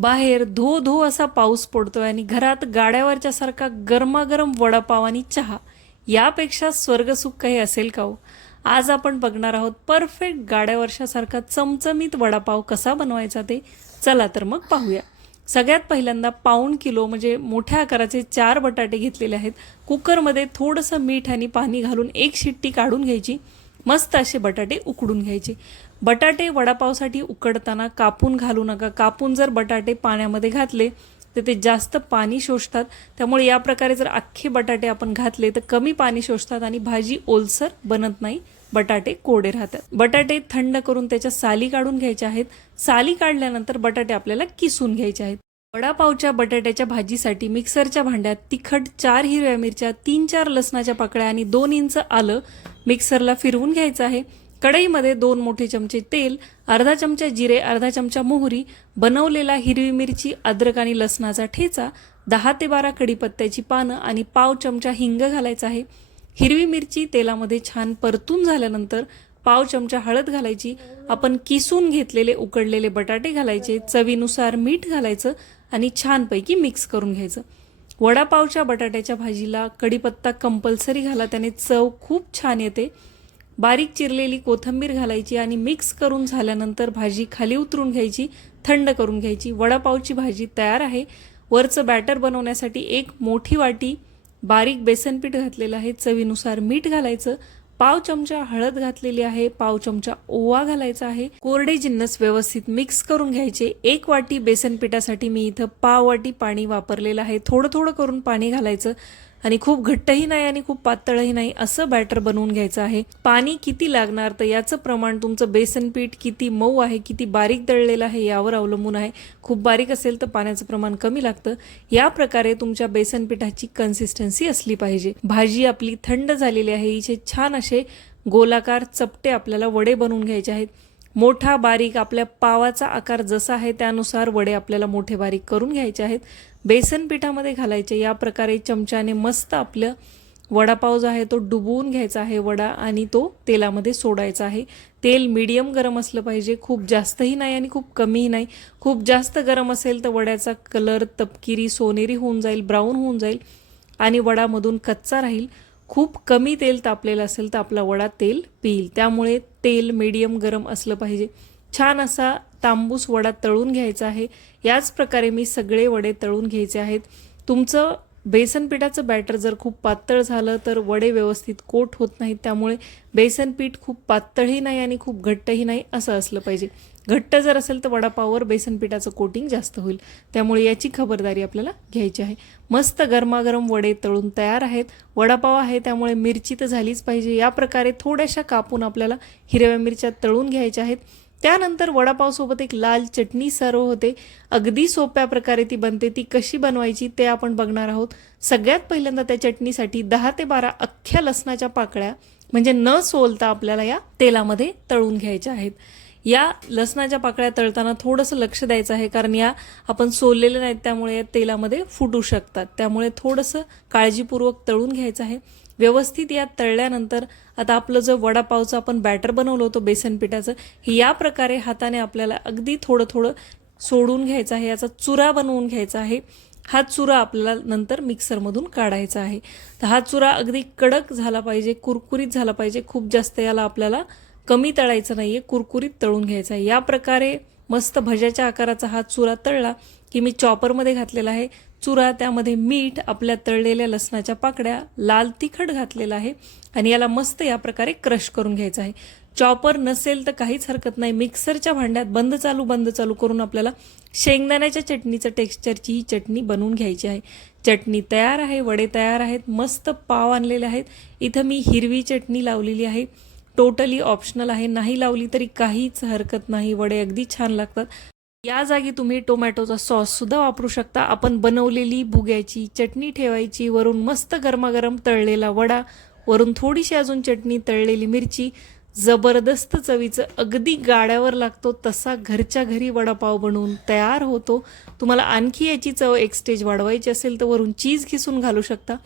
बाहेर धो धो असा पाऊस पडतोय आणि घरात गाड्यावरच्या सारखा गरमागरम वडापाव आणि चहा. यापेक्षा स्वर्गसुख काही असेल का हो? आज आपण बघणार आहोत परफेक्ट गाड्यावरच्यासारखा चमचमीत वडापाव कसा बनवायचा ते. चला तर मग पाहूया. सगळ्यात पहिल्यांदा पाऊण किलो म्हणजे मोठ्या आकाराचे चार बटाटे घेतलेले आहेत. कुकरमध्ये थोडंसं मीठ आणि पाणी घालून एक शिट्टी काढून घ्यायची. मस्त असे बटाटे उकडून घ्यायचे. बटाटे वडापावसाठी उकडताना कापून घालू नका. कापून जर बटाटे पाण्यामध्ये घातले तर ते जास्त पाणी शोषतात. त्यामुळे या प्रकारे जर अख्खे बटाटे आपण घातले तर कमी पाणी शोषतात आणि भाजी ओलसर बनत नाही. बटाटे कोडे राहतात. बटाटे थंड करून त्याच्या साली काढून घ्यायच्या आहेत. साली काढल्यानंतर बटाटे आपल्याला किसून घ्यायचे आहेत. वडापावच्या बटाट्याच्या भाजीसाठी मिक्सरच्या भांड्यात तिखट चार हिरव्या मिरच्या तीन चार लसणाच्या पाकळ्या आणि दोन इंच आलं मिक्सरला फिरवून घ्यायचं आहे. कढईमध्ये दोन मोठे चमचे तेल अर्धा चमचा जिरे अर्धा चमचा मोहरी बनवलेला हिरवी मिरची अद्रक आणि लसणाचा ठेचा दहा ते बारा कढीपत्त्याची पानं आणि पाव चमचा हिंग घालायचा आहे. हिरवी मिरची तेलामध्ये छान परतून झाल्यानंतर पाव चमचा हळद घालायची. आपण किसून घेतलेले उकडलेले बटाटे घालायचे. चवीनुसार मीठ घालायचं आणि छानपैकी मिक्स करून घ्यायचं. वडापावच्या बटाट्याच्या भाजीला कढीपत्ता कंपल्सरी घाला. त्याने चव खूप छान येते. बारीक चिरलेली कोथिंबीर घालायची आणि मिक्स करून झाल्यानंतर भाजी खाली उतरून घ्यायची थंड करून घ्यायची. वडापावची भाजी तयार आहे. वरचं बॅटर बनवण्यासाठी एक मोठी वाटी बारीक बेसनपीठ घातलेलं आहे. चवीनुसार मीठ घालायचं. पाव चमचा हळद घातलेली आहे. पाव चमचा ओवा घालायचा आहे. कोरडे जिन्नस व्यवस्थित मिक्स करून घ्यायचे. एक वाटी बेसन पिठासाठी मी इथं पाव वाटी पाणी वापरलेलं आहे. थोडं थोडं करून पाणी घालायचं. आणि खूप घट्टही नाही आणि खूप पातळही नाही असं बॅटर बनवून घ्यायचं आहे. पाणी किती लागणार तर याचं प्रमाण तुमचं बेसन पीठ किती मऊ आहे किती बारीक दळलेलं आहे यावर अवलंबून आहे. खूप बारीक असेल तर पाण्याचं प्रमाण कमी लागतं. या प्रकारे तुमच्या बेसन पिठाची कन्सिस्टन्सी असली पाहिजे. भाजी आपली थंड झालेली आहे हिचे छान असे गोलाकार चपटे आपल्याला वडे बनवून घ्यायचे आहेत. मोठा बारीक आपल्या पावाचा आकार जसा आहे त्यानुसार वडे आपल्याला मोठे बारीक करून घ्यायचे आहेत. बेसन पिठामध्ये घालायचे. या प्रकारे चमच्याने मस्त आपलं वडापाव जो आहे तो डुबवून घ्यायचा आहे वडा आणि तो तेलामध्ये सोडायचा आहे. तेल मीडियम गरम असलं पाहिजे. खूप जास्तही नाही आणि खूप कमीही नाही. खूप जास्त गरम असेल तर वड्याचा कलर तपकिरी सोनेरी होऊन जाईल ब्राऊन होऊन जाईल आणि वडामधून कच्चा राहील. खूप कमी तेल तापलेलं असेल तर आपला वडा तेल पिईल. त्यामुळे तेल मीडियम गरम असलं पाहिजे. छान असा तांबूस वडा तळून घ्यायचा आहे. याच प्रकारे मी सगळे वडे तळून घ्यायचे आहेत. तुमचं बेसन पिठाचं बॅटर जर खूप पातळ झालं तर वडे व्यवस्थित कोट होत नाहीत. त्यामुळे बेसनपीठ खूप पातळही नाही आणि खूप घट्टही नाही असं असलं पाहिजे. घट्ट जर असेल तर वडापाववर बेसन पिठाचं कोटिंग जास्त होईल. त्यामुळे याची खबरदारी आपल्याला घ्यायची आहे. मस्त गरमागरम वडे तळून तयार आहेत. वडापाव आहे त्यामुळे मिरची तर झालीच पाहिजे. या प्रकारे थोड्याशा कापून आपल्याला हिरव्या मिरच्या तळून घ्यायच्या आहेत. त्यानंतर वडापावसोबत एक लाल चटणी सर्व होते. अगदी सोप्या प्रकारे ती बनते. ती कशी बनवायची ते आपण बघणार आहोत. सगळ्यात पहिल्यांदा त्या चटणीसाठी दहा ते बारा अख्ख्या लसणाच्या पाकळ्या म्हणजे न सोलता आपल्याला या तेलामध्ये तळून घ्यायच्या आहेत. या लसणाच्या पाकळ्या तळताना थोडंसं लक्ष द्यायचं आहे कारण या आपण सोललेल्या नाहीत त्यामुळे या तेलामध्ये फुटू शकतात. त्यामुळे थोडंसं काळजीपूर्वक तळून घ्यायचं आहे. व्यवस्थित या तळल्यानंतर आता आपलं जो वडापावचं आपण बॅटर बनवलं होतं बेसन पिठाचं हे या प्रकारे हाताने आपल्याला अगदी थोडं थोडं सोडून घ्यायचं आहे. याचा चुरा बनवून घ्यायचा आहे. हा चुरा आपल्याला नंतर मिक्सरमधून काढायचा आहे. तर हा चुरा अगदी कडक झाला पाहिजे कुरकुरीत झाला पाहिजे. खूप जास्त याला आपल्याला कमी तळायचं नाही आहे कुरकुरीत तळून घ्यायचा आहे. या प्रकारे मस्त भज्याच्या आकाराचा हा चुरा तळला की मी चॉपरमध्ये घातलेला आहे. चुरा त्यामध्ये मीठ आपल्या तळलेल्या लसणाच्या पाकड्या लाल तिखट घातलेला आहे आणि याला मस्त या प्रकारे क्रश करून घ्यायचं आहे. चॉपर नसेल तर काहीच हरकत नाही. मिक्सरच्या भांड्यात बंद चालू बंद चालू करून आपल्याला शेंगदाण्याच्या चटणीचं टेक्स्चरची ही चटणी बनवून घ्यायची आहे. चटणी तयार आहे वडे तयार आहेत मस्त पाव आणलेले आहेत. इथं मी हिरवी चटणी लावलेली आहे. टोटली ऑप्शनल आहे. नाही लावली तरी काहीच हरकत नाही. वडे अगदी छान लागतात. या जागी तुम्ही टोमॅटोचा सॉस सुद्धा वापरू शकता. आपण बनवलेली भुग्याची चटणी ठेवायची. वरून मस्त गरमागरम तळलेला वडा. वरून थोडीशी अजून चटणी तळलेली मिरची. जबरदस्त चवीचं अगदी गाड्यावर लागतो. तसा घरच्या घरी वडापाव बनवून तयार होतो. तुम्हाला आणखी याची चव एक स्टेज वाढवायची असेल तर वरून चीज घिसून घालू शकता.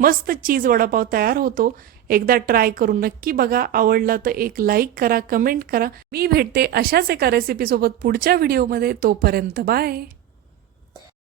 मस्त चीज वडापाव तयार होतो. एकदा ट्राय करून नक्की बघा. आवडला तर एक लाईक करा कमेंट करा. मी भेटते अशाच एका रेसिपीसोबत पुढच्या व्हिडिओमध्ये तोपर्यंत बाय.